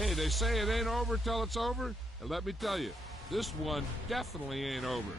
Hey, they say it ain't over till it's over, and let me tell you, this one definitely ain't over.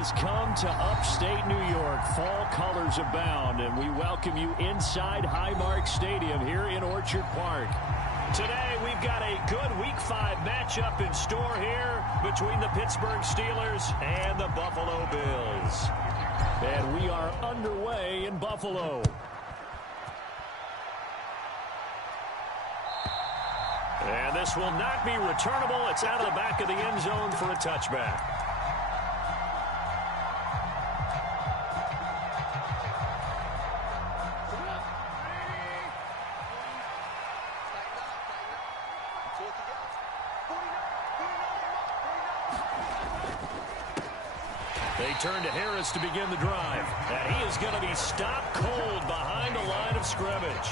has come to upstate New York. Fall colors abound, and we welcome you inside Highmark Stadium here in Orchard Park. Today, we've got a good Week 5 matchup in store here between the Pittsburgh Steelers and the Buffalo Bills. And we are underway in Buffalo. And this will not be returnable. It's out of the back of the end zone for a touchback. They turn to Harris to begin the drive. And he is going to be stopped cold behind the line of scrimmage.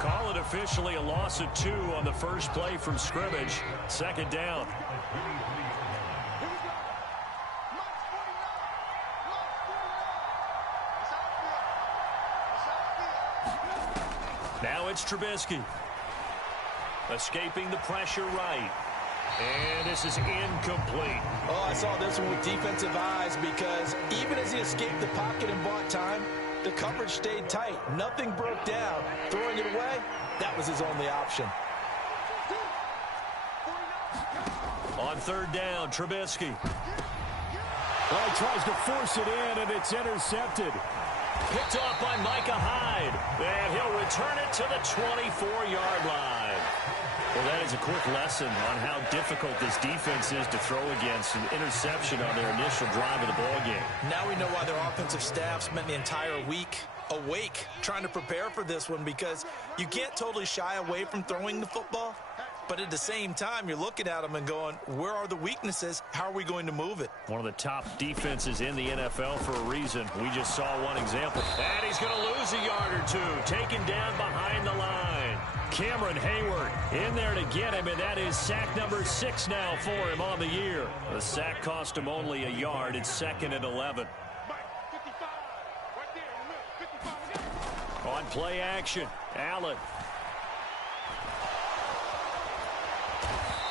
Call it officially a loss of 2 on the first play from scrimmage. Second down. Now it's Trubisky. Escaping the pressure right. And this is incomplete. Oh, I saw this one with defensive eyes because even as he escaped the pocket and bought time, the coverage stayed tight. Nothing broke down. Throwing it away, that was his only option. On third down, Trubisky. Well, he tries to force it in, and it's intercepted. Picked off by Micah Hyde. And he'll return it to the 24-yard line. Well, that is a quick lesson on how difficult this defense is to throw against. An interception on their initial drive of the ballgame. Now we know why their offensive staff spent the entire week awake trying to prepare for this one, because you can't totally shy away from throwing the football, but at the same time, you're looking at them and going, where are the weaknesses? How are we going to move it? One of the top defenses in the NFL for a reason. We just saw one example. And he's going to lose a yard or two. Taken down behind the line. Cameron Hayward in there to get him, and that is sack number 6 now for him on the year. The sack cost him only a yard. It's 2nd and 11. On play action, Allen.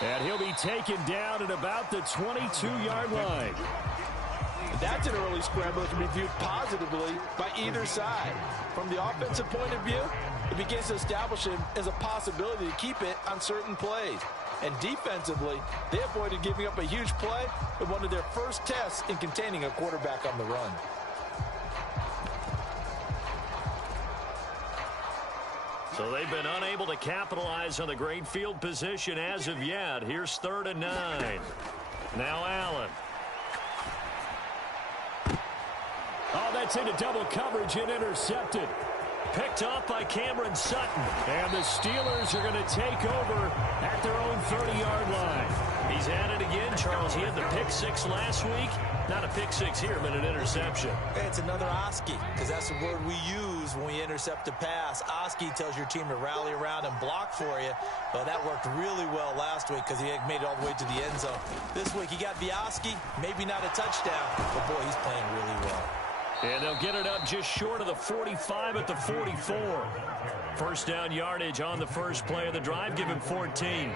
And he'll be taken down at about the 22-yard line. That's an early scramble that can be viewed positively by either side. From the offensive point of view, it begins to establish him as a possibility to keep it on certain plays. And defensively, they avoided giving up a huge play in one of their first tests in containing a quarterback on the run. So they've been unable to capitalize on the great field position as of yet. Here's 3rd and 9. Now Allen. Oh, that's into double coverage and intercepted. Picked off by Cameron Sutton. And the Steelers are going to take over at their own 30-yard line. He's at it again, Charles. He had the pick 6 last week. Not a pick 6 here, but an interception. Hey, it's another Oski, because that's the word we use when we intercept a pass. Oski tells your team to rally around and block for you. Well, that worked really well last week because he had made it all the way to the end zone. This week he got the Oski, maybe not a touchdown, but boy, he's playing really well. And they'll get it up just short of the 45 at the 44. First down yardage on the first play of the drive. Give him 14.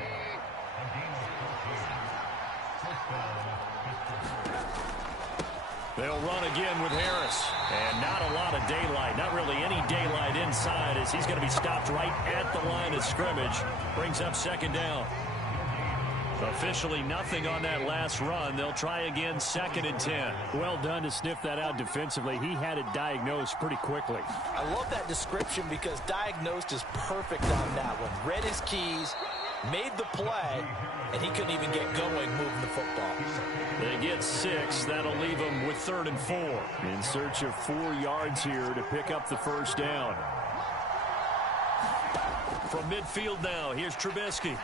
They'll run again with Harris. And not a lot of daylight. Not really any daylight inside, as he's going to be stopped right at the line of scrimmage. Brings up 2nd down. Officially nothing on that last run. They'll try again 2nd and 10. Well done to sniff that out defensively. He had it diagnosed pretty quickly. I love that description because diagnosed is perfect on that one. Read his keys, made the play, and he couldn't even get going moving the football. They get 6. That'll leave them with 3rd and 4. In search of 4 yards here to pick up the first down. From midfield now, here's Trubisky.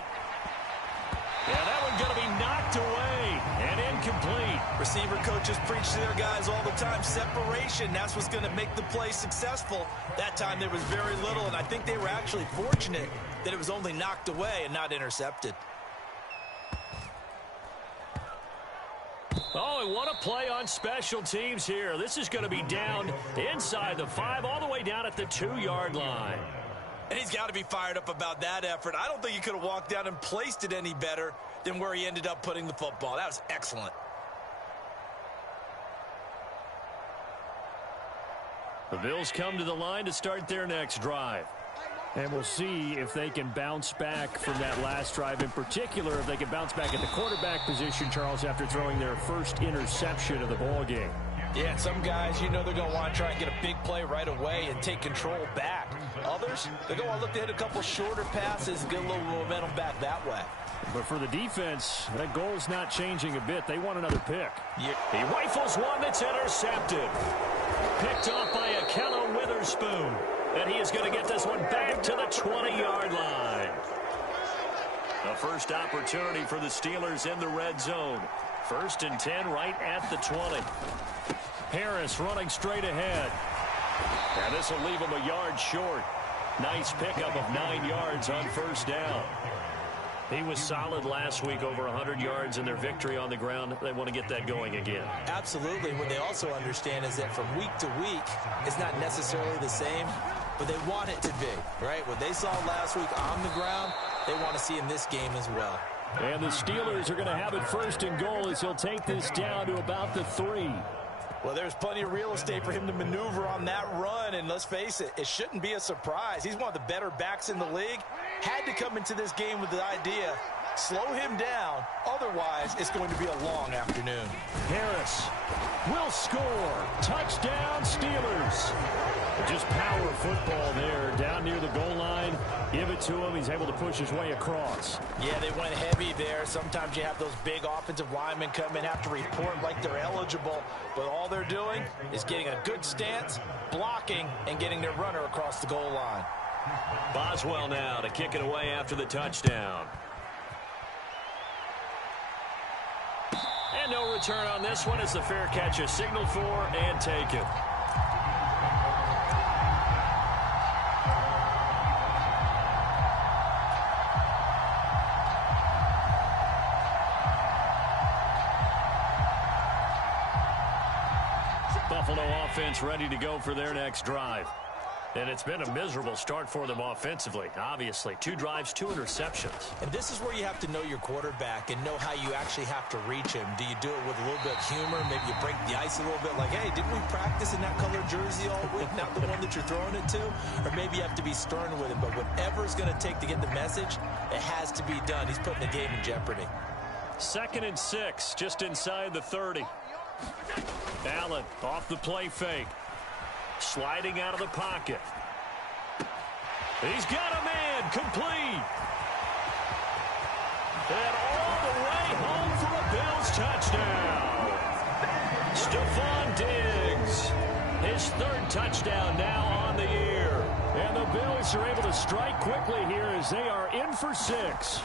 Yeah, that one's going to be knocked away and incomplete. Receiver coaches preach to their guys all the time. Separation, that's what's going to make the play successful. That time there was very little, and I think they were actually fortunate that it was only knocked away and not intercepted. Oh, and what a play on special teams here. This is going to be down inside the 5, all the way down at the 2-yard line. And he's got to be fired up about that effort. I don't think he could have walked down and placed it any better than where he ended up putting the football. That was excellent. The Bills come to the line to start their next drive. And we'll see if they can bounce back from that last drive. In particular, if they can bounce back at the quarterback position, Charles, after throwing their first interception of the ball game. Yeah, some guys, you know they're going to want to try and get a big play right away and take control back. Others, they're going to look to hit a couple shorter passes and get a little momentum back that way. But for the defense, that goal's not changing a bit. They want another pick. Yeah. He rifles one that's intercepted. Picked off by Ahkello Witherspoon. And he is going to get this one back to the 20-yard line. The first opportunity for the Steelers in the red zone. 1st and 10 right at the 20. Harris running straight ahead. And this will leave him a yard short. Nice pickup of 9 yards on 1st down. He was solid last week, over 100 yards in their victory on the ground. They want to get that going again. Absolutely. What they also understand is that from week to week, it's not necessarily the same, but they want it to be, right? What they saw last week on the ground, they want to see in this game as well. And the Steelers are going to have it 1st and goal as he'll take this down to about the 3. Well, there's plenty of real estate for him to maneuver on that run, and let's face it, it shouldn't be a surprise. He's one of the better backs in the league. Had to come into this game with the idea, slow him down, otherwise it's going to be a long afternoon. Harris will score. Touchdown, Steelers. Just power football there, down near the goal line. Give it to him. He's able to push his way across. Yeah, they went heavy there. Sometimes you have those big offensive linemen come in, have to report like they're eligible, but all they're doing is getting a good stance, blocking, and getting their runner across the goal line. Boswell now to kick it away after the touchdown. And no return on this one as the fair catch is signaled for and taken. Buffalo offense ready to go for their next drive. And it's been a miserable start for them offensively, obviously. 2 drives, 2 interceptions. And this is where you have to know your quarterback and know how you actually have to reach him. Do you do it with a little bit of humor? Maybe you break the ice a little bit like, hey, didn't we practice in that colored jersey all week? Not the one that you're throwing it to? Or maybe you have to be stern with him. But whatever it's going to take to get the message, it has to be done. He's putting the game in jeopardy. 2nd and 6, just inside the 30. Allen off the play fake. Sliding out of the pocket. He's got a man complete. And all the way home for a Bills touchdown. Stephon Diggs. His 3rd touchdown now on the year. And the Bills are able to strike quickly here as they are in for 6.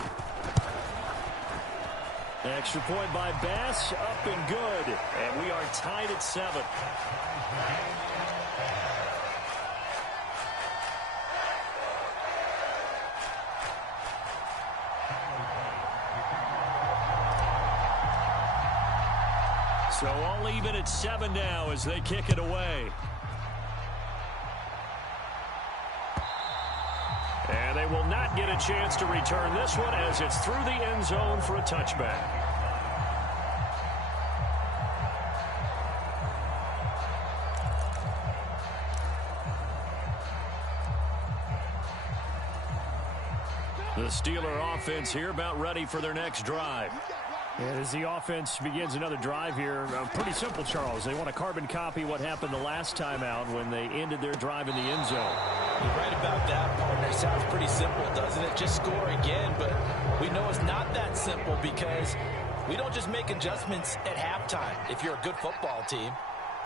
Extra point by Bass, up and good. And we are tied at 7. So all even at 7 now as they kick it away. And they will not get a chance to return this one as it's through the end zone for a touchback. The Steeler offense here about ready for their next drive. And as the offense begins another drive here, pretty simple, Charles. They want to carbon copy what happened the last time out when they ended their drive in the end zone. You're right about that, partner. Sounds pretty simple, doesn't it? Just score again, but we know it's not that simple because we don't just make adjustments at halftime if you're a good football team.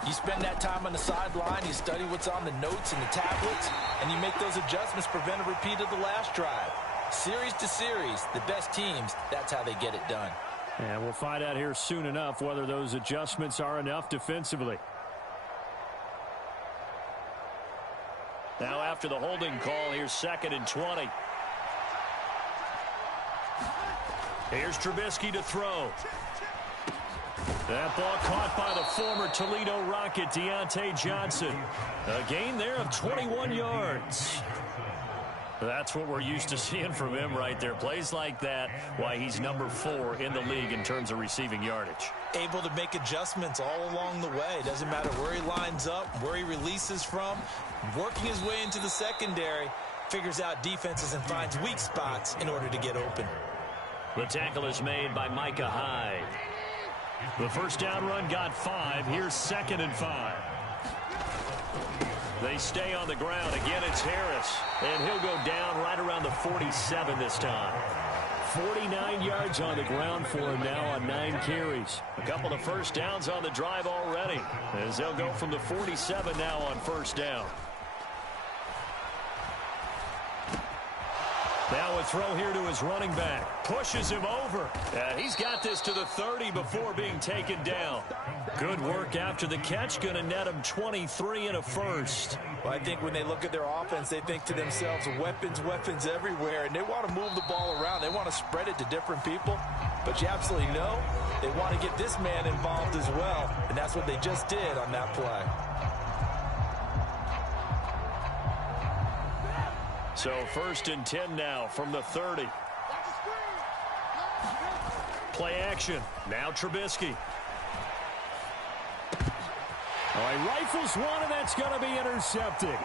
You spend that time on the sideline, you study what's on the notes and the tablets, and you make those adjustments, prevent a repeat of the last drive. Series to series, the best teams, that's how they get it done. And we'll find out here soon enough whether those adjustments are enough defensively. Now after the holding call, here's 2nd and 20. Here's Trubisky to throw. That ball caught by the former Toledo Rocket, Deontay Johnson. A gain there of 21 yards. That's what we're used to seeing from him right there. Plays like that, why he's number 4 in the league in terms of receiving yardage. Able to make adjustments all along the way. Doesn't matter where he lines up, where he releases from. Working his way into the secondary, figures out defenses and finds weak spots in order to get open. The tackle is made by Micah Hyde. The first down run got 5. Here's 2nd and 5. They stay on the ground. Again, it's Harris. And he'll go down right around the 47 this time. 49 yards on the ground for him now on 9 carries. A couple of first downs on the drive already, as they'll go from the 47 now on first down. Now a throw here to his running back. Pushes him over. And he's got this to the 30 before being taken down. Good work after the catch. Going to net him 23 and a first. Well, I think when they look at their offense, they think to themselves, weapons, weapons everywhere. And they want to move the ball around. They want to spread it to different people. But you absolutely know they want to get this man involved as well. And that's what they just did on that play. So 1st and 10 now from the 30. Play action. Now Trubisky. All right, rifles one, and that's going to be intercepted.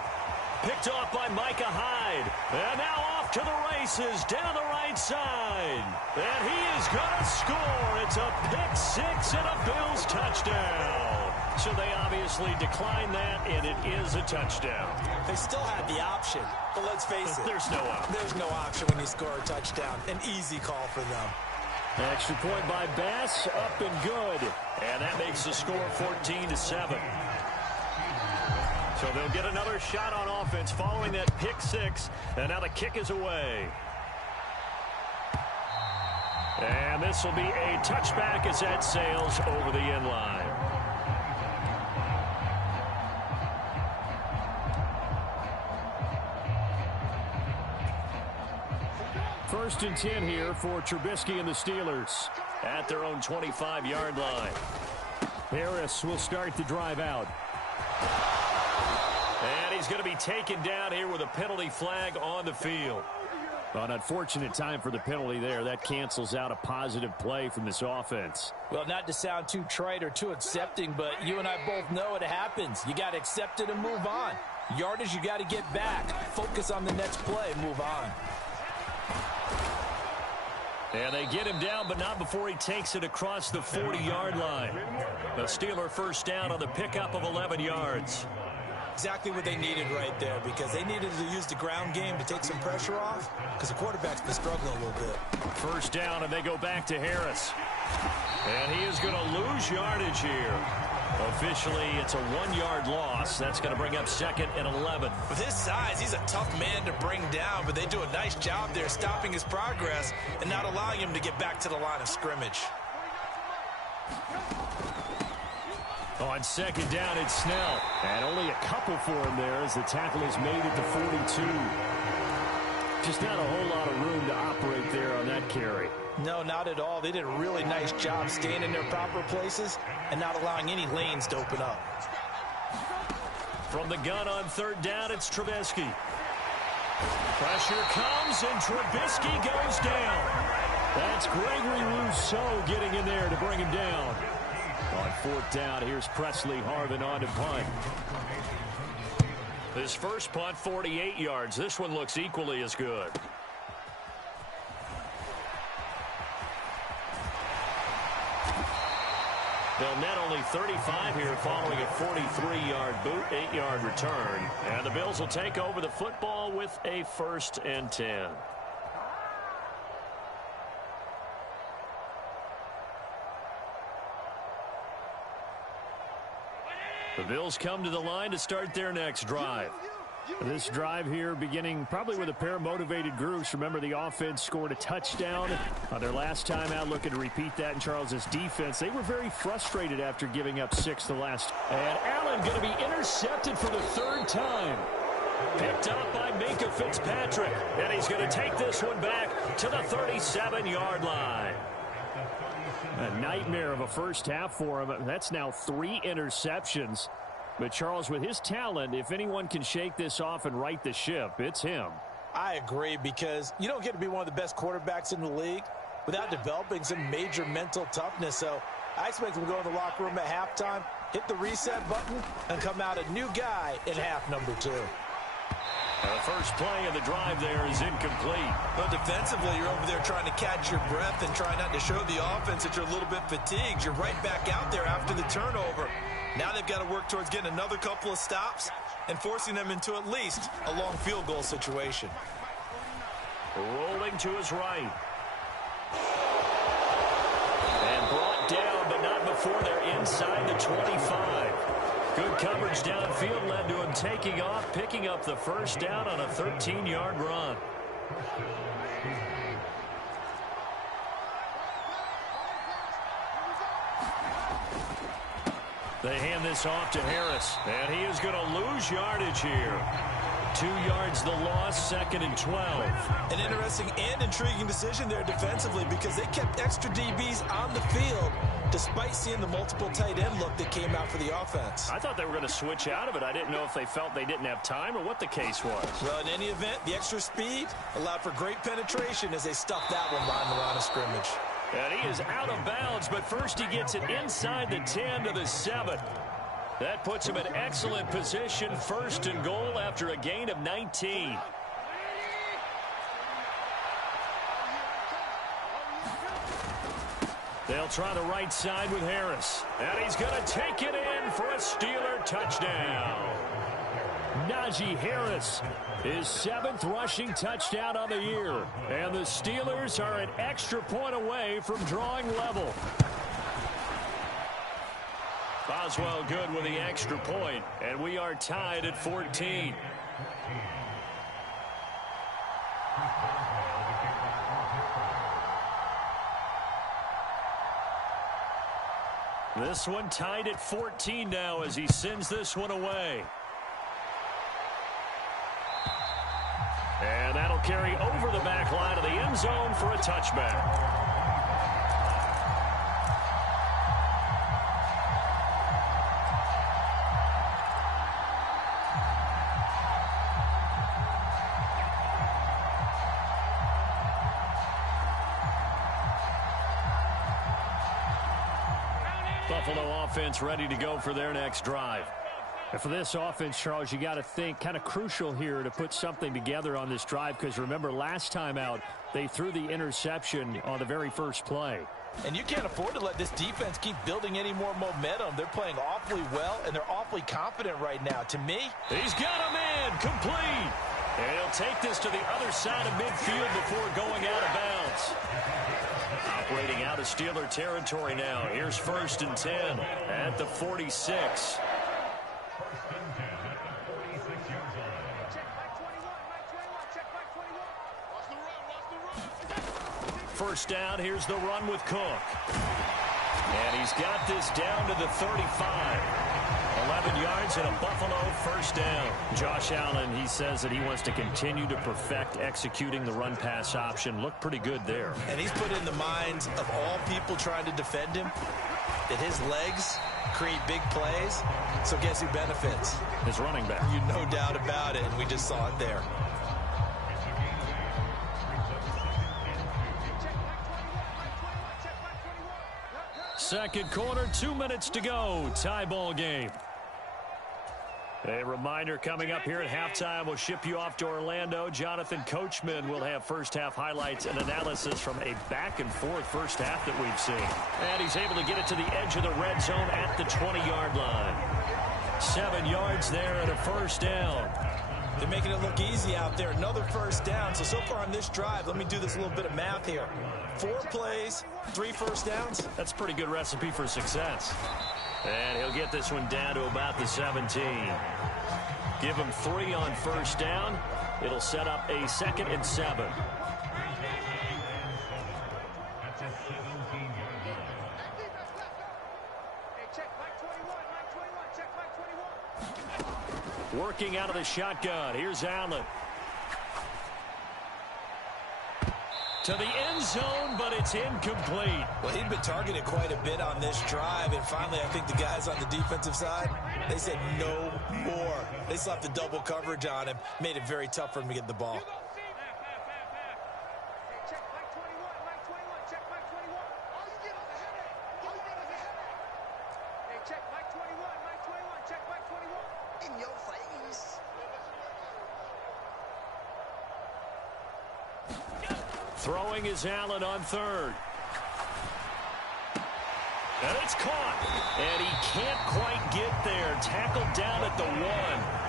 Picked off by Micah Hyde. And now off to the races down the right side. And he is going to score. It's a pick-6 and a Bills touchdown. So they obviously declined that, and it is a touchdown. They still had the option, but let's face it. There's no option. There's no option when you score a touchdown. An easy call for them. Extra point by Bass, up and good. And that makes the score 14-7. So they'll get another shot on offense following that pick-6, and now the kick is away. And this will be a touchback as that sails over the end line. First and 10 here for Trubisky and the Steelers. At their own 25-yard line. Harris will start the drive out. And he's going to be taken down here with a penalty flag on the field. An unfortunate time for the penalty there. That cancels out a positive play from this offense. Well, not to sound too trite or too accepting, but you and I both know it happens. You got to accept it and move on. Yardage, you got to get back. Focus on the next play. Move on. And they get him down, but not before he takes it across the 40-yard line. A Steeler first down on the pickup of 11 yards. Exactly what they needed right there, because they needed to use the ground game to take some pressure off, because the quarterback's been struggling a little bit. First down, and they go back to Harris. And he is going to lose yardage here. Officially, it's a 1-yard loss. That's going to bring up 2nd and 11. With his size, he's a tough man to bring down, but they do a nice job there stopping his progress and not allowing him to get back to the line of scrimmage. On 2nd down, it's Snell. And only a couple for him there as the tackle is made at the 42. Just not a whole lot of room to operate there on that carry. No, not at all. They did a really nice job staying in their proper places and not allowing any lanes to open up. From the gun on 3rd down, it's Trubisky. Pressure comes, and Trubisky goes down. That's Gregory Rousseau getting in there to bring him down. On 4th down, here's Presley Harvin on to punt. His first punt, 48 yards. This one looks equally as good. They'll net only 35 here following a 43-yard boot, 8-yard return. And the Bills will take over the football with a 1st and 10. The Bills come to the line to start their next drive. This drive here beginning probably with a pair of motivated groups. Remember, the offense scored a touchdown on their last time out, looking to repeat that in Charles's defense. They were very frustrated after giving up 6 the last. And Allen going to be intercepted for the 3rd time. Picked up by Minkah Fitzpatrick. And he's going to take this one back to the 37-yard line. A nightmare of a first half for him. That's now 3 interceptions. But Charles, with his talent, if anyone can shake this off and right the ship, it's him. I agree, because you don't get to be one of the best quarterbacks in the league without developing some major mental toughness. So I expect him to go in the locker room at halftime, hit the reset button, and come out a new guy in half number 2. The first play of the drive there is incomplete. Well, defensively, you're over there trying to catch your breath and try not to show the offense that you're a little bit fatigued. You're right back out there after the turnover. Now they've got to work towards getting another couple of stops and forcing them into at least a long field goal situation. Rolling to his right. And brought down, but not before they're inside the 25. Good coverage downfield led to him taking off, picking up the first down on a 13-yard run. They hand this off to Harris, and he is going to lose yardage here. 2 yards the loss, 2nd and 12. An interesting and intriguing decision there defensively, because they kept extra DBs on the field despite seeing the multiple tight end look that came out for the offense. I thought they were going to switch out of it. I didn't know if they felt they didn't have time or what the case was. Well, in any event, the extra speed allowed for great penetration as they stuffed that one behind the line of scrimmage. And he is out of bounds, but first he gets it inside the 10 to the 7. That puts him in excellent position, 1st and goal after a gain of 19. They'll try the right side with Harris. And he's going to take it in for a Steeler touchdown. Najee Harris, his 7th rushing touchdown on the year. And the Steelers are an extra point away from drawing level. Boswell good with the extra point, and we are tied at 14. This one tied at 14 now as he sends this one away. And that'll carry over the back line of the end zone for a touchback. Buffalo offense ready to go for their next drive. And for this offense, Charles, you got to think kind of crucial here to put something together on this drive, because remember last time out they threw the interception on the very first play. And you can't afford to let this defense keep building any more momentum. They're playing awfully well, and they're awfully confident right now. To me, he's got him in, complete. And he'll take this to the other side of midfield before going out of bounds. Operating out of Steeler territory now. Here's 1st and 10 at the 46. First down, here's the run with Cook. And he's got this down to the 35. 11 yards and a Buffalo first down. Josh Allen, he says that he wants to continue to perfect executing the run-pass option. Looked pretty good there. And he's put in the minds of all people trying to defend him that his legs create big plays. So guess who benefits? His running back. You no doubt about it, and we just saw it there. Second quarter, 2 minutes to go. Tie ball game. A reminder coming up here at halftime. We'll ship you off to Orlando. Jonathan Coachman will have first half highlights and analysis from a back and forth first half that we've seen. And he's able to get it to the edge of the red zone at the 20-yard line. 7 yards there and a first down. They're making it look easy out there. Another first down. So far on this drive, let me do this little bit of math here. 4 plays, 3 first downs. That's a pretty good recipe for success. And he'll get this one down to about the 17. Give him 3 on first down. It'll set up a 2nd and 7. Working out of the shotgun. Here's Allen. To the end zone, but it's incomplete. Well, he'd been targeted quite a bit on this drive, and finally I think the guys on the defensive side, they said no more. They slapped the double coverage on him, made it very tough for him to get the ball. Throwing is Allen on third. And it's caught. And he can't quite get there. Tackled down at the 1.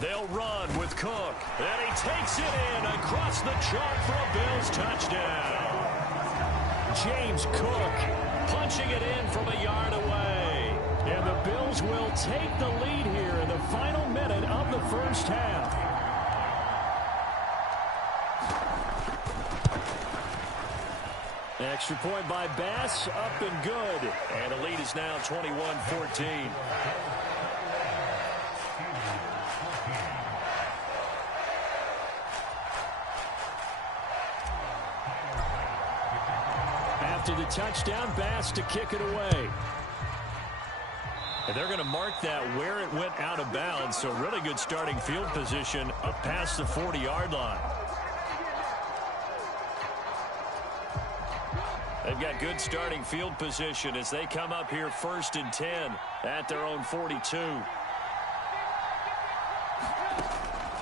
They'll run with Cook. And he takes it in across the chalk for a Bills touchdown. James Cook punching it in from a yard away. And the Bills will take the lead here in the final minute of the first half. Extra point by Bass, up and good. And the lead is now 21-14. After the touchdown, Bass to kick it away. And they're going to mark that where it went out of bounds, so really good starting field position up past the 40-yard line. They've got good starting field position as they come up here 1st and 10 at their own 42.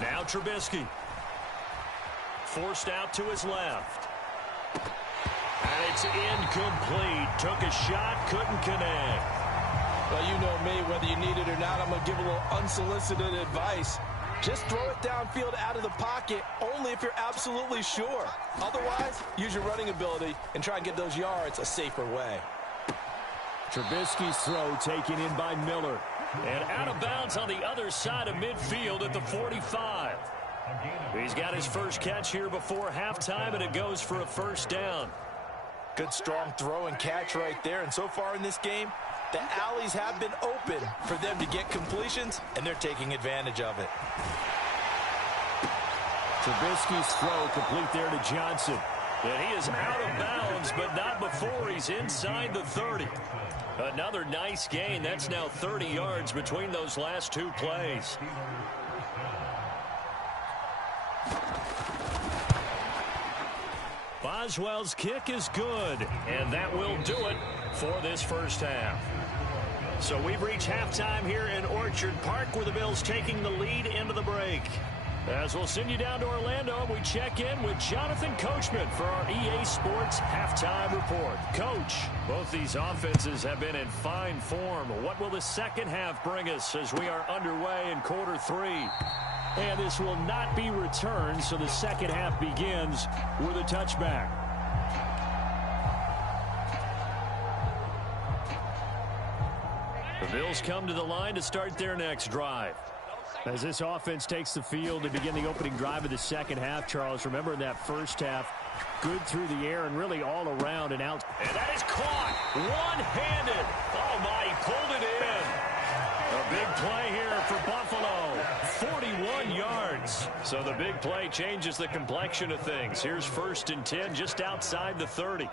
Now Trubisky. Forced out to his left. And it's incomplete. Took a shot, couldn't connect. Well, you know me, whether you need it or not, I'm going to give a little unsolicited advice. Just throw it downfield out of the pocket only if you're absolutely sure. Otherwise, use your running ability and try and get those yards a safer way. Trubisky's throw taken in by Miller. And out of bounds on the other side of midfield at the 45. He's got his first catch here before halftime, and it goes for a first down. Good strong throw and catch right there. And so far in this game, the alleys have been open for them to get completions, and they're taking advantage of it. Trubisky's throw complete there to Johnson. And he is out of bounds, but not before he's inside the 30. Another nice gain. That's now 30 yards between those last two plays. Boswell's kick is good, and that will do it for this first half. So we've reached halftime here in Orchard Park, where the Bills taking the lead into the break. As we'll send you down to Orlando, we check in with Jonathan Coachman for our EA Sports Halftime Report. Coach, both these offenses have been in fine form. What will the second half bring us as we are underway in quarter 3? And this will not be returned, so the second half begins with a touchback. The Bills come to the line to start their next drive. As this offense takes the field to begin the opening drive of the second half, Charles, remember in that first half, good through the air and really all around and out. And that is caught one-handed. Oh, my, he pulled it in. A big play here for Buffalo. 41 yards. So the big play changes the complexion of things. Here's 1st and 10 just outside the 30.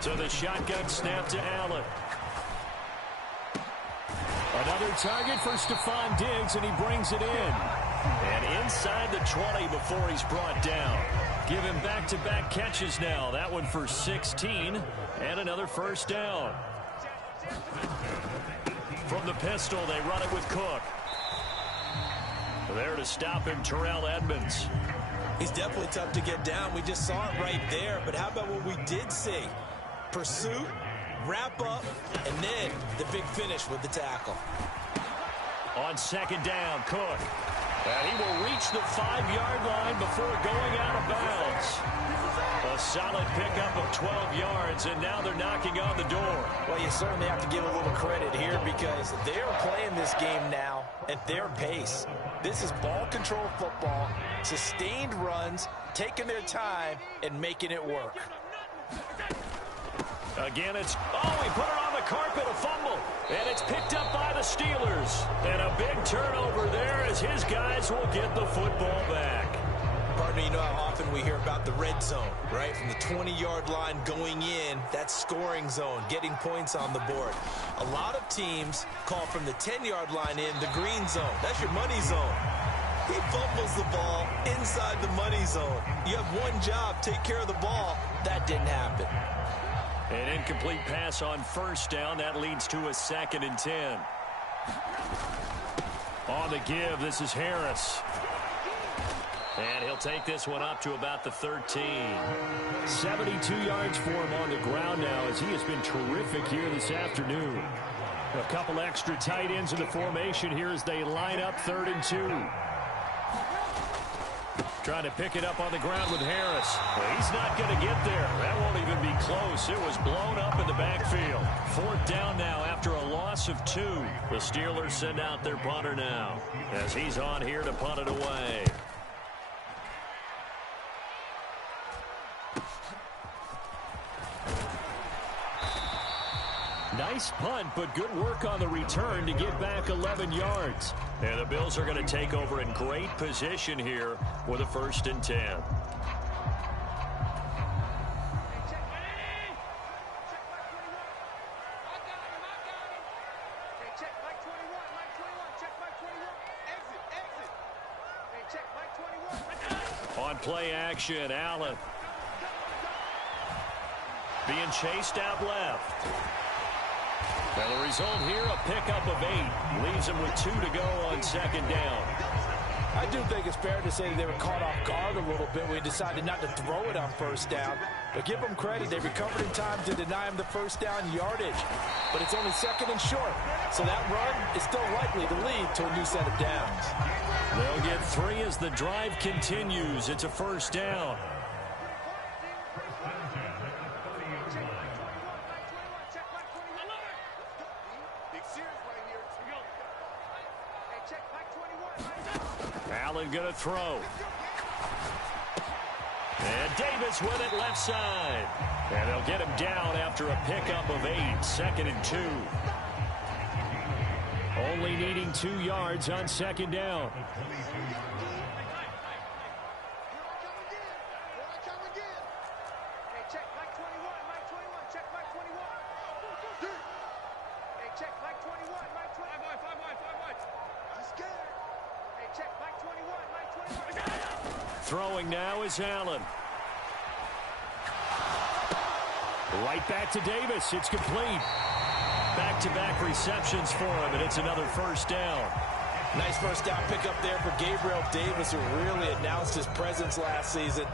So the shotgun snap to Allen. Another target for Stephon Diggs, and he brings it in. And inside the 20 before he's brought down. Give him back-to-back catches now. That one for 16, and another first down. From the pistol, they run it with Cook. There to stop him, Terrell Edmunds. He's definitely tough to get down. We just saw it right there. But how about what we did see? Pursuit, wrap up, and then the big finish with the tackle. On second down, Cook. And he will reach the 5-yard line before going out of bounds. A solid pickup of 12 yards, and now they're knocking on the door. Well, you certainly have to give a little credit here because they're playing this game now at their pace. This is ball control football, sustained runs, taking their time, and making it work. Again, he put it on the carpet, a fumble, and it's picked up by the Steelers. And a big turnover there as his guys will get the football back. Pardon me, you know how often often we hear about the red zone, right? From the 20-yard line going in, that's scoring zone, getting points on the board. A lot of teams call from the 10-yard line in the green zone. That's your money zone. He fumbles the ball inside the money zone. You have one job, take care of the ball. That didn't happen. An incomplete pass on first down. That leads to a 2nd and 10. On the give, this is Harris. And he'll take this one up to about the 13. 72 yards for him on the ground now as he has been terrific here this afternoon. A couple extra tight ends in the formation here as they line up 3rd and 2. Trying to pick it up on the ground with Harris. Well, he's not going to get there. That won't even be close. It was blown up in the backfield. 4th down now after a loss of 2. The Steelers send out their punter now as he's on here to punt it away. Nice punt, but good work on the return to get back 11 yards. And the Bills are going to take over in great position here with a 1st and 10. On play action, Allen. Being chased out left. Well, the result here, a pickup of 8. Leaves him with 2 to go on 2nd down. I do think it's fair to say that they were caught off guard a little bit when we decided not to throw it on 1st down. But give them credit. They recovered in time to deny him the 1st down yardage. But it's only 2nd and short. So that run is still likely to lead to a new set of downs. They'll get 3 as the drive continues. It's a 1st down. Allen going to throw. And Davis with it left side. And they'll get him down after a pickup of 8. 2nd and 2. Only needing 2 yards on 2nd down. Throwing now is Allen. Right back to Davis. It's complete. Back-to-back receptions for him, and it's another 1st down. Nice 1st down pickup there for Gabriel Davis, who really announced his presence last season.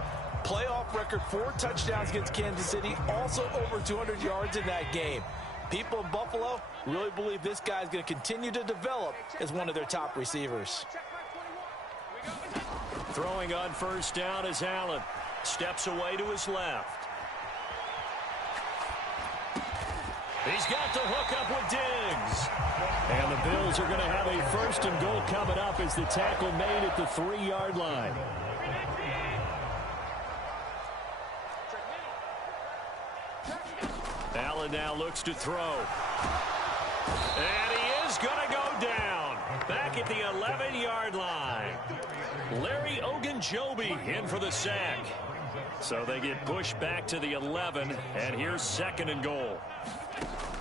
Playoff record, 4 touchdowns against Kansas City, also over 200 yards in that game. People in Buffalo really believe this guy's going to continue to develop as one of their top receivers. Throwing on 1st down is Allen. Steps away to his left. He's got the hook up with Diggs. And the Bills are going to have a 1st and goal coming up as the tackle made at the 3-yard line. Allen now looks to throw. And he is going to go down. Back at the 11-yard line. Larry Ogunjobi in for the sack. So they get pushed back to the 11, and here's 2nd and goal.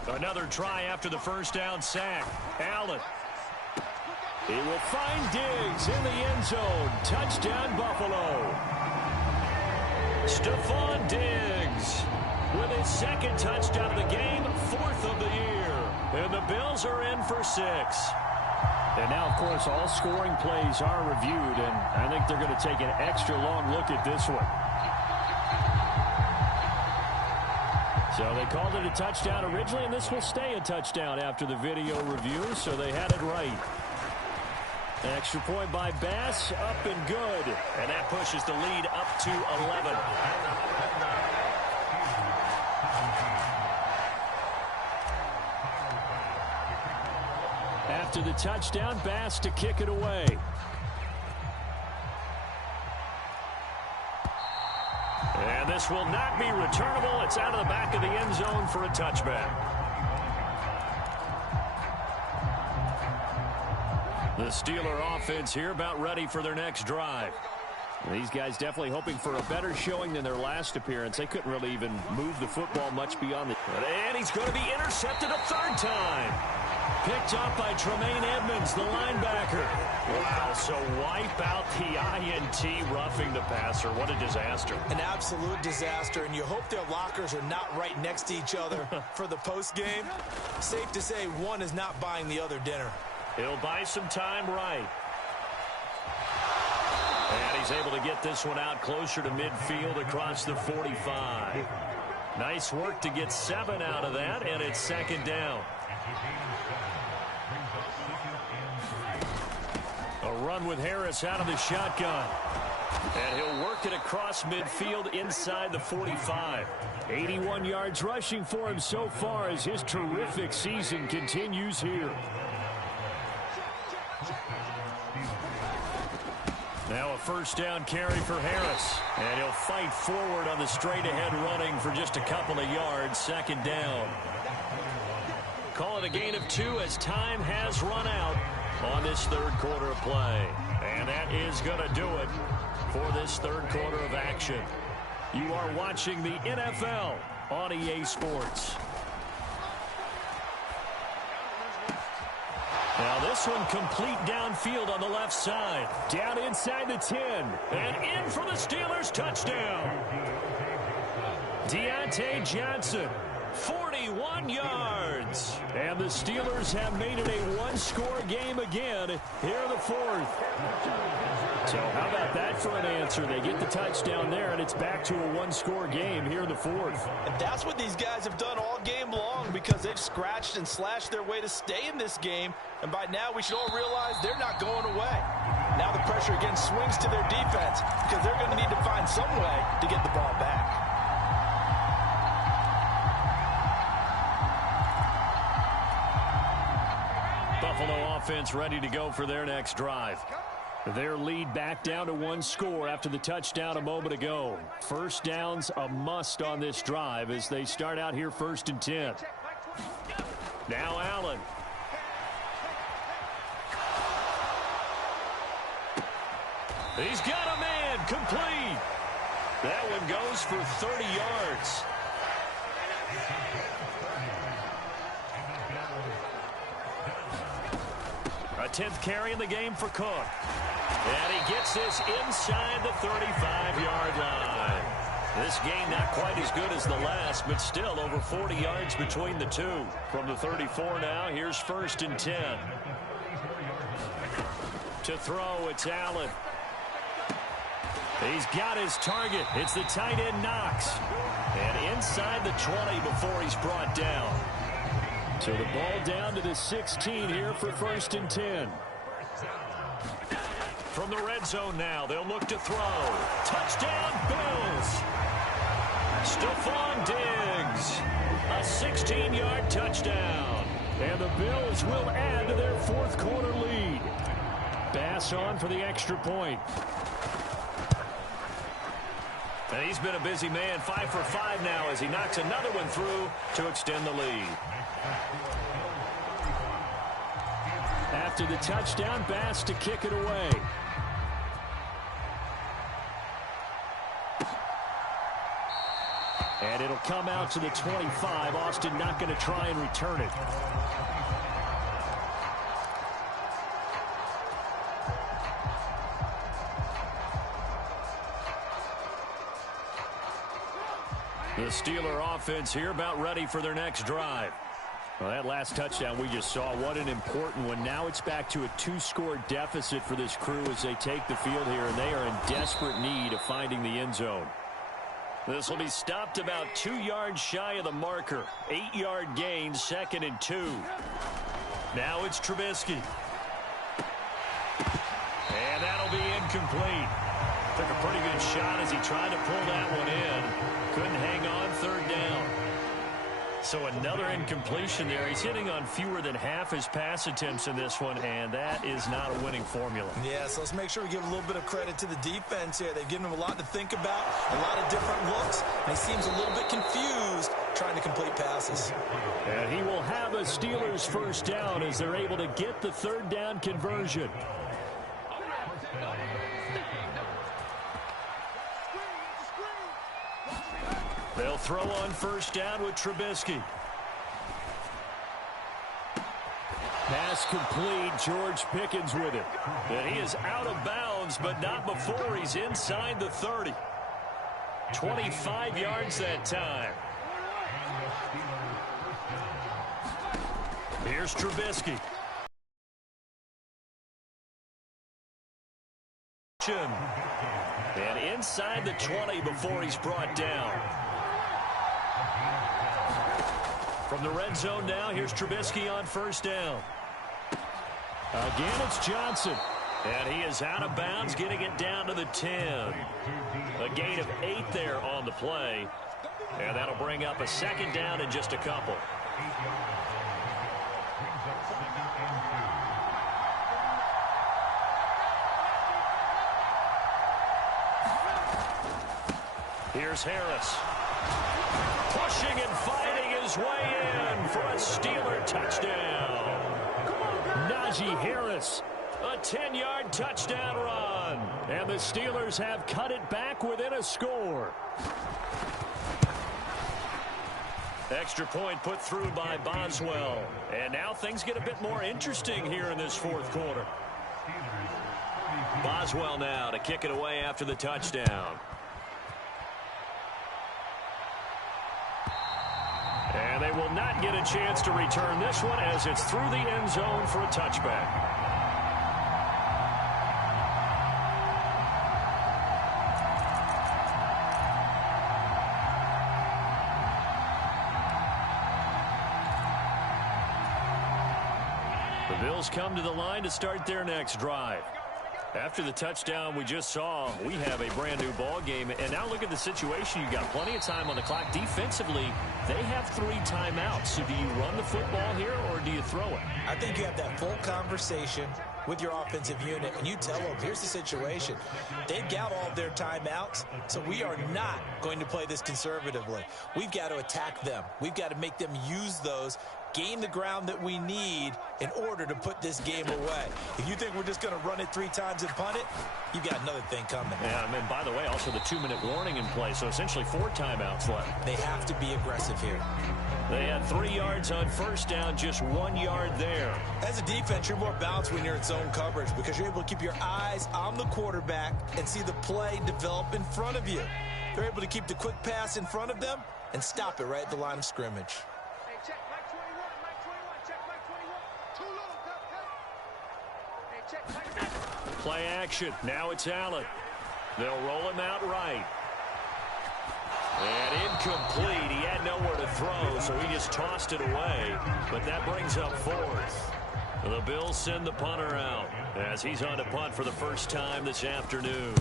Another try after the 1st down sack. Allen. He will find Diggs in the end zone. Touchdown, Buffalo. Stephon Diggs with his 2nd touchdown of the game, 4th of the year. And the Bills are in for 6. And now, of course, all scoring plays are reviewed, and I think they're going to take an extra long look at this one. So they called it a touchdown originally, and this will stay a touchdown after the video review, so they had it right. An extra point by Bass, up and good. And that pushes the lead up to 11. After the touchdown, Bass to kick it away. And this will not be returnable. It's out of the back of the end zone for a touchback. The Steeler offense here about ready for their next drive. These guys definitely hoping for a better showing than their last appearance. They couldn't really even move the football much beyond the... And he's going to be intercepted a third time. Picked up by Tremaine Edmonds, the linebacker. Wow, so wipe out the INT roughing the passer. What a disaster. An absolute disaster, and you hope their lockers are not right next to each other for the postgame. Safe to say one is not buying the other dinner. He'll buy some time right. And he's able to get this one out closer to midfield across the 45. Nice work to get 7 out of that, and it's second down. A run with Harris out of the shotgun. And he'll work it across midfield inside the 45. 81 yards rushing for him so far as his terrific season continues here. Now a first down carry for Harris. And he'll fight forward on the straight-ahead running for just a couple of yards. Second down. Call it a gain of 2 as time has run out on this third quarter of play. And that is going to do it for this third quarter of action. You are watching the NFL on EA Sports. Now this one complete downfield on the left side. Down inside the 10. And in for the Steelers touchdown. Deontay Johnson. 41 yards. And the Steelers have made it a one-score game again here in the fourth. So how about that for an answer? They get the touchdown there, and it's back to a one-score game here in the fourth. And that's what these guys have done all game long because they've scratched and slashed their way to stay in this game. And by now, we should all realize they're not going away. Now the pressure again swings to their defense because they're going to need to find some way to get the ball back. Buffalo offense ready to go for their next drive. Their lead back down to 1 score after the touchdown a moment ago. First down's a must on this drive as they start out here 1st and 10. Now Allen. He's got a man complete. That one goes for 30 yards. A 10th carry in the game for Cook. And he gets this inside the 35-yard line. This game not quite as good as the last, but still over 40 yards between the two. From the 34 now, here's 1st and 10. To throw, it's Allen. He's got his target. It's the tight end Knox. And inside the 20 before he's brought down. So the ball down to the 16 here for 1st and 10. From the red zone now, they'll look to throw. Touchdown, Bills. Stephon Diggs. A 16-yard touchdown. And the Bills will add to their fourth quarter lead. Bass on for the extra point. And he's been a busy man, 5 for 5 now as he knocks another one through to extend the lead. After the touchdown, Bass to kick it away. And it'll come out to the 25. Austin not going to try and return it. The Steeler offense here about ready for their next drive. Well, that last touchdown we just saw, what an important one. Now it's back to a 2-score deficit for this crew as they take the field here, and they are in desperate need of finding the end zone. This will be stopped about 2 yards shy of the marker. 8-yard gain, 2nd and 2. Now it's Trubisky. And that'll be incomplete. Took a pretty good shot as he tried to pull that one in. Couldn't hang on, 3rd down. So another incompletion there. He's hitting on fewer than half his pass attempts in this one, and that is not a winning formula. Yeah, so let's make sure we give a little bit of credit to the defense here. They've given him a lot to think about, a lot of different looks, and he seems a little bit confused trying to complete passes. And he will have a Steelers first down as they're able to get the 3rd down conversion. throw on first down with Trubisky. Pass complete. George Pickens with it. And he is out of bounds, but not before he's inside the 30. 25 yards that time. Here's Trubisky. And inside the 20 before he's brought down. From the red zone now, here's Trubisky on first down. Again, it's Johnson. And he is out of bounds, getting it down to the 10. A gain of 8 there on the play. And that'll bring up a second down in just a couple. Here's Harris. Pushing and fighting his way in for a Steeler touchdown. Najee Harris, a 10-yard touchdown run. And the Steelers have cut it back within a score. Extra point put through by Boswell. And now things get a bit more interesting here in this fourth quarter. Boswell now to kick it away after the touchdown. And they will not get a chance to return this one as it's through the end zone for a touchback. The Bills come to the line to start their next drive. After the touchdown we just saw, we have a brand new ball game. And now look at the situation. You got plenty of time on the clock. Defensively, they have 3 timeouts. So do you run the football here or do you throw it? I think you have that full conversation with your offensive unit, and you tell them, here's the situation. They've got all of their timeouts, so we are not going to play this conservatively. We've got to attack them. We've got to make them use those, gain the ground that we need in order to put this game away. If you think we're just going to run it 3 times and punt it, you've got another thing coming. Yeah, and by the way, also the 2-minute warning in play, so essentially 4 timeouts left. They have to be aggressive here. They had 3 yards on first down, just 1 yard there. As a defense, you're more balanced when you're in zone coverage because you're able to keep your eyes on the quarterback and see the play develop in front of you. They're able to keep the quick pass in front of them and stop it right at the line of scrimmage. Hey, check Mike 21, Mike 21, check Mike 21. Too low, hey, check Mike. Play action. Now it's Allen. They'll roll him out right. And incomplete. He had nowhere to throw, so he just tossed it away. But that brings up 4th. The Bills send the punter out as he's on to punt for the first time this afternoon.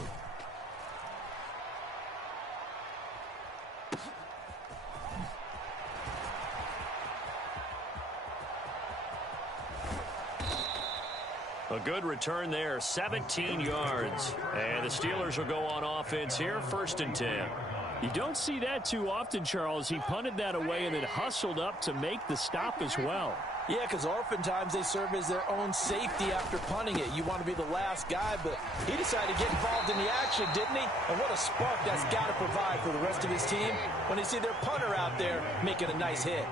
A good return there, 17 yards. And the Steelers will go on offense here, 1st and 10. You don't see that too often, Charles. He punted that away and then hustled up to make the stop as well. Yeah, because oftentimes they serve as their own safety after punting it. You want to be the last guy, but he decided to get involved in the action, didn't he? And what a spark that's got to provide for the rest of his team when they see their punter out there making a nice hit.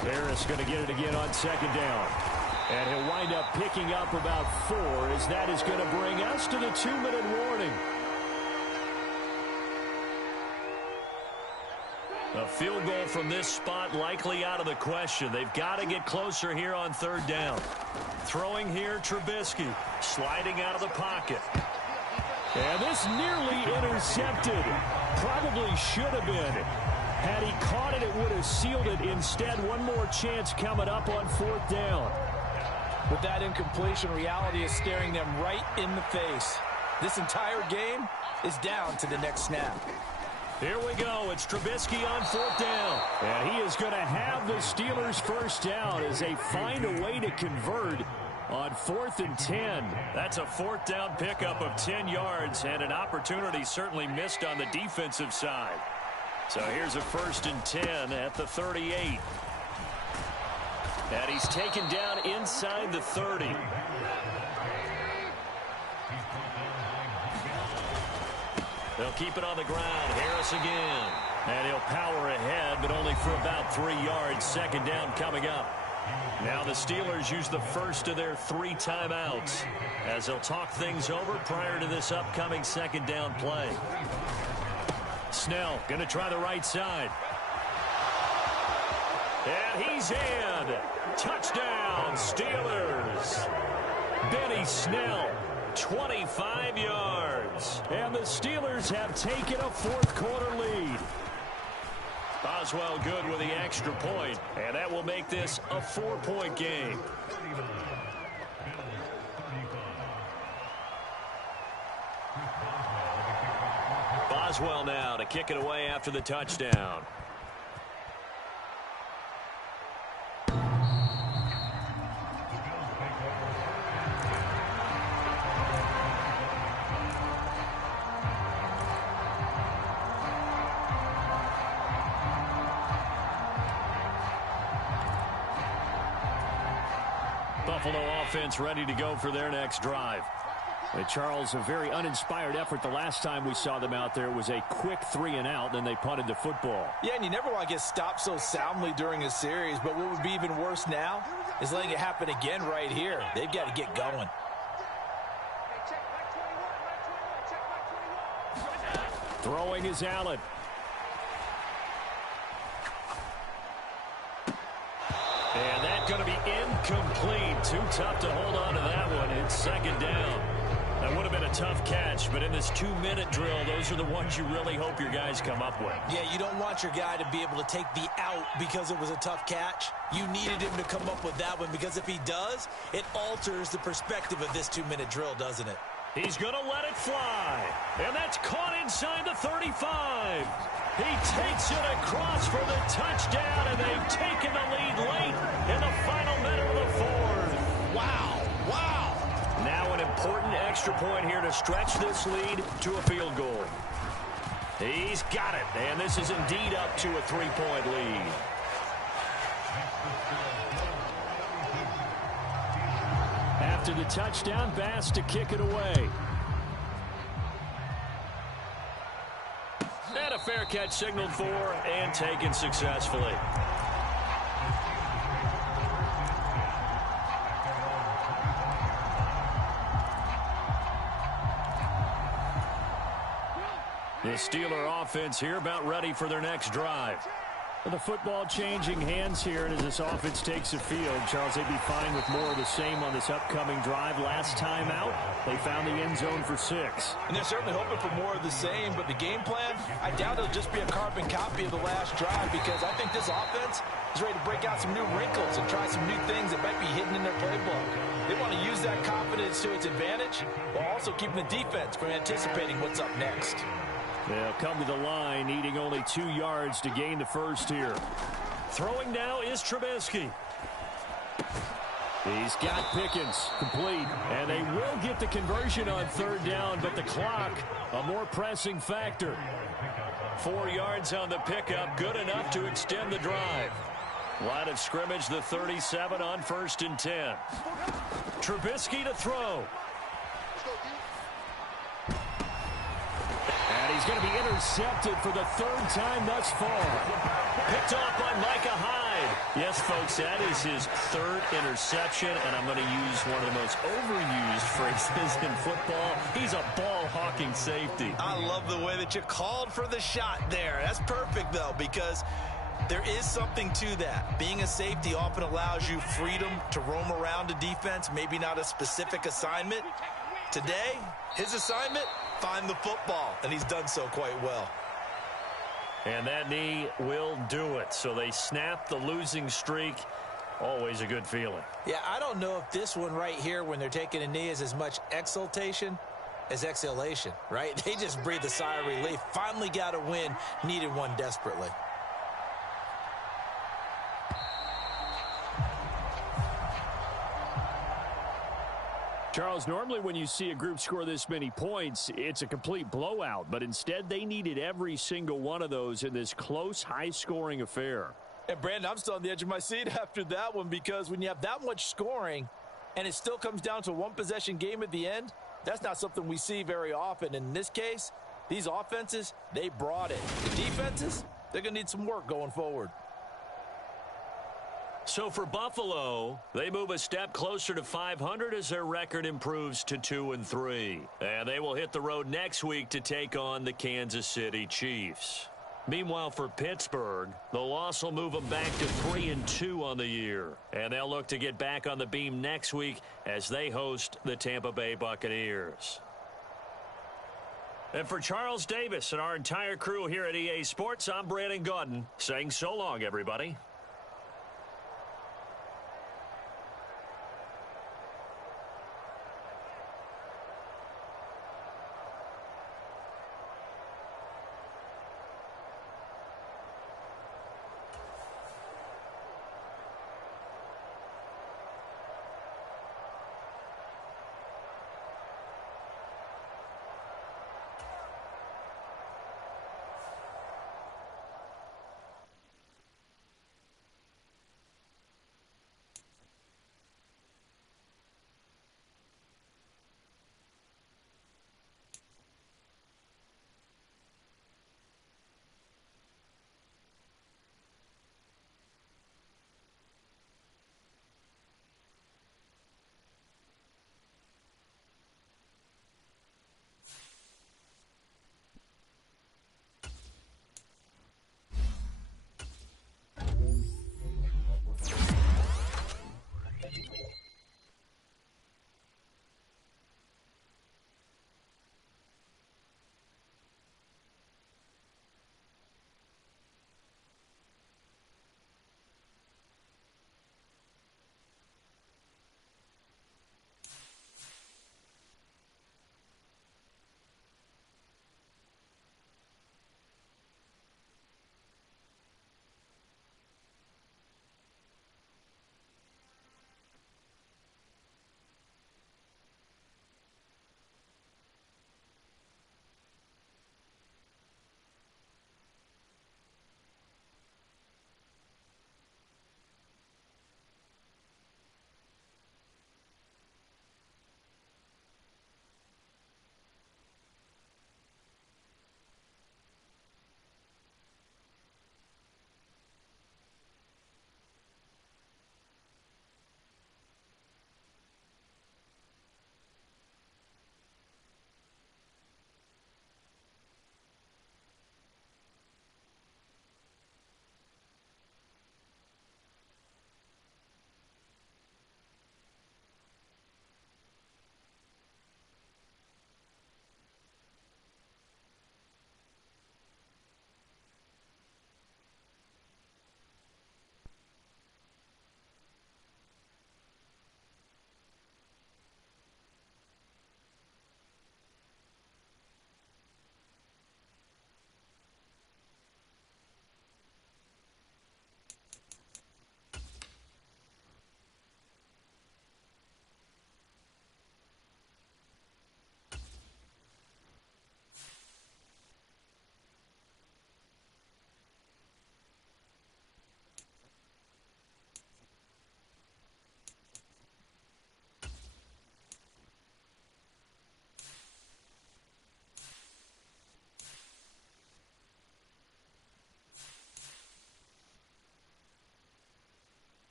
Harris going to get it again on 2nd down. And he'll wind up picking up about 4 as that is going to bring us to the 2-minute warning. A field goal from this spot likely out of the question. They've got to get closer here on 3rd down. Throwing here, Trubisky. Sliding out of the pocket. And this nearly intercepted. Probably should have been. Had he caught it, it would have sealed it. Instead, one more chance coming up on 4th down. With that incompletion, reality is staring them right in the face. This entire game is down to the next snap. Here we go. It's Trubisky on 4th down. And he is going to have the Steelers' first down as they find a way to convert on 4th and 10. That's a 4th down pickup of 10 yards and an opportunity certainly missed on the defensive side. So here's a 1st and 10 at the 38. And he's taken down inside the 30. They'll keep it on the ground. Harris again. And he'll power ahead, but only for about 3 yards. Second down coming up. Now the Steelers use the first of their 3 timeouts as they'll talk things over prior to this upcoming second down play. Snell going to try the right side. And he's in. Touchdown, Steelers. Benny Snell, 25 yards. And the Steelers have taken a fourth-quarter lead. Boswell good with the extra point, and that will make this a 4-point game. Boswell now to kick it away after the touchdown. Buffalo offense ready to go for their next drive. And Charles, a very uninspired effort the last time we saw them out there. It was a quick 3-and-out, then they punted the football. Yeah, and you never want to get stopped so soundly during a series, but what would be even worse now is letting it happen again right here. They've got to get going. Throwing is Allen. And that's going to be incomplete. Too tough to hold on to that one. It's second down. That would have been a tough catch, but in this 2-minute drill, those are the ones you really hope your guys come up with. Yeah, you don't want your guy to be able to take the out because it was a tough catch. You needed him to come up with that one because if he does, it alters the perspective of this 2-minute drill, doesn't it? He's going to let it fly. And that's caught inside the 35. He takes it across for the touchdown, and they've taken the lead late in the final minute of the fourth. Wow, wow. Now an important extra point here to stretch this lead to a field goal. He's got it, and this is indeed up to a 3-point lead. After the touchdown, Bass to kick it away. And a fair catch signaled for and taken successfully. The Steeler offense here about ready for their next drive. The football changing hands here, and as this offense takes the field, Charles, they'd be fine with more of the same on this upcoming drive. Last time out, they found the end zone for 6. And they're certainly hoping for more of the same, but the game plan, I doubt it'll just be a carbon copy of the last drive because I think this offense is ready to break out some new wrinkles and try some new things that might be hidden in their playbook. They want to use that confidence to its advantage while also keeping the defense from anticipating what's up next. They'll come to the line, needing only 2 yards to gain the first here. Throwing now is Trubisky. He's got Pickens complete, and they will get the conversion on third down, but the clock, a more pressing factor. 4 yards on the pickup, good enough to extend the drive. Line of scrimmage, the 37 on 1st and 10. Trubisky to throw. And he's going to be intercepted for the 3rd time thus far. Picked off by Micah Hyde. Yes, folks, that is his 3rd interception, and I'm going to use one of the most overused phrases in football. He's a ball-hawking safety. I love the way that you called for the shot there. That's perfect, though, because there is something to that. Being a safety often allows you freedom to roam around a defense, maybe not a specific assignment. Today, his assignment, find the football, and he's done so quite well. And that knee will do it. So they snap the losing streak. Always a good feeling. Yeah, I don't know if this one right here, when they're taking a knee, is as much exultation as exhalation, right? They just breathe a sigh of relief. Finally got a win, needed one desperately. Charles, normally when you see a group score this many points, it's a complete blowout. But instead, they needed every single one of those in this close, high-scoring affair. And, Brandon, I'm still on the edge of my seat after that one because when you have that much scoring and it still comes down to a one-possession game at the end, that's not something we see very often. In this case, These offenses, they brought it. The defenses, they're going to need some work going forward. So for Buffalo, they move a step closer to 500 as their record improves to 2-3. And they will hit the road next week to take on the Kansas City Chiefs. Meanwhile, for Pittsburgh, the loss will move them back to 3-2 on the year. And they'll look to get back on the beam next week as they host the Tampa Bay Buccaneers. And for Charles Davis and our entire crew here at EA Sports, I'm Brandon Gaudin saying so long, everybody.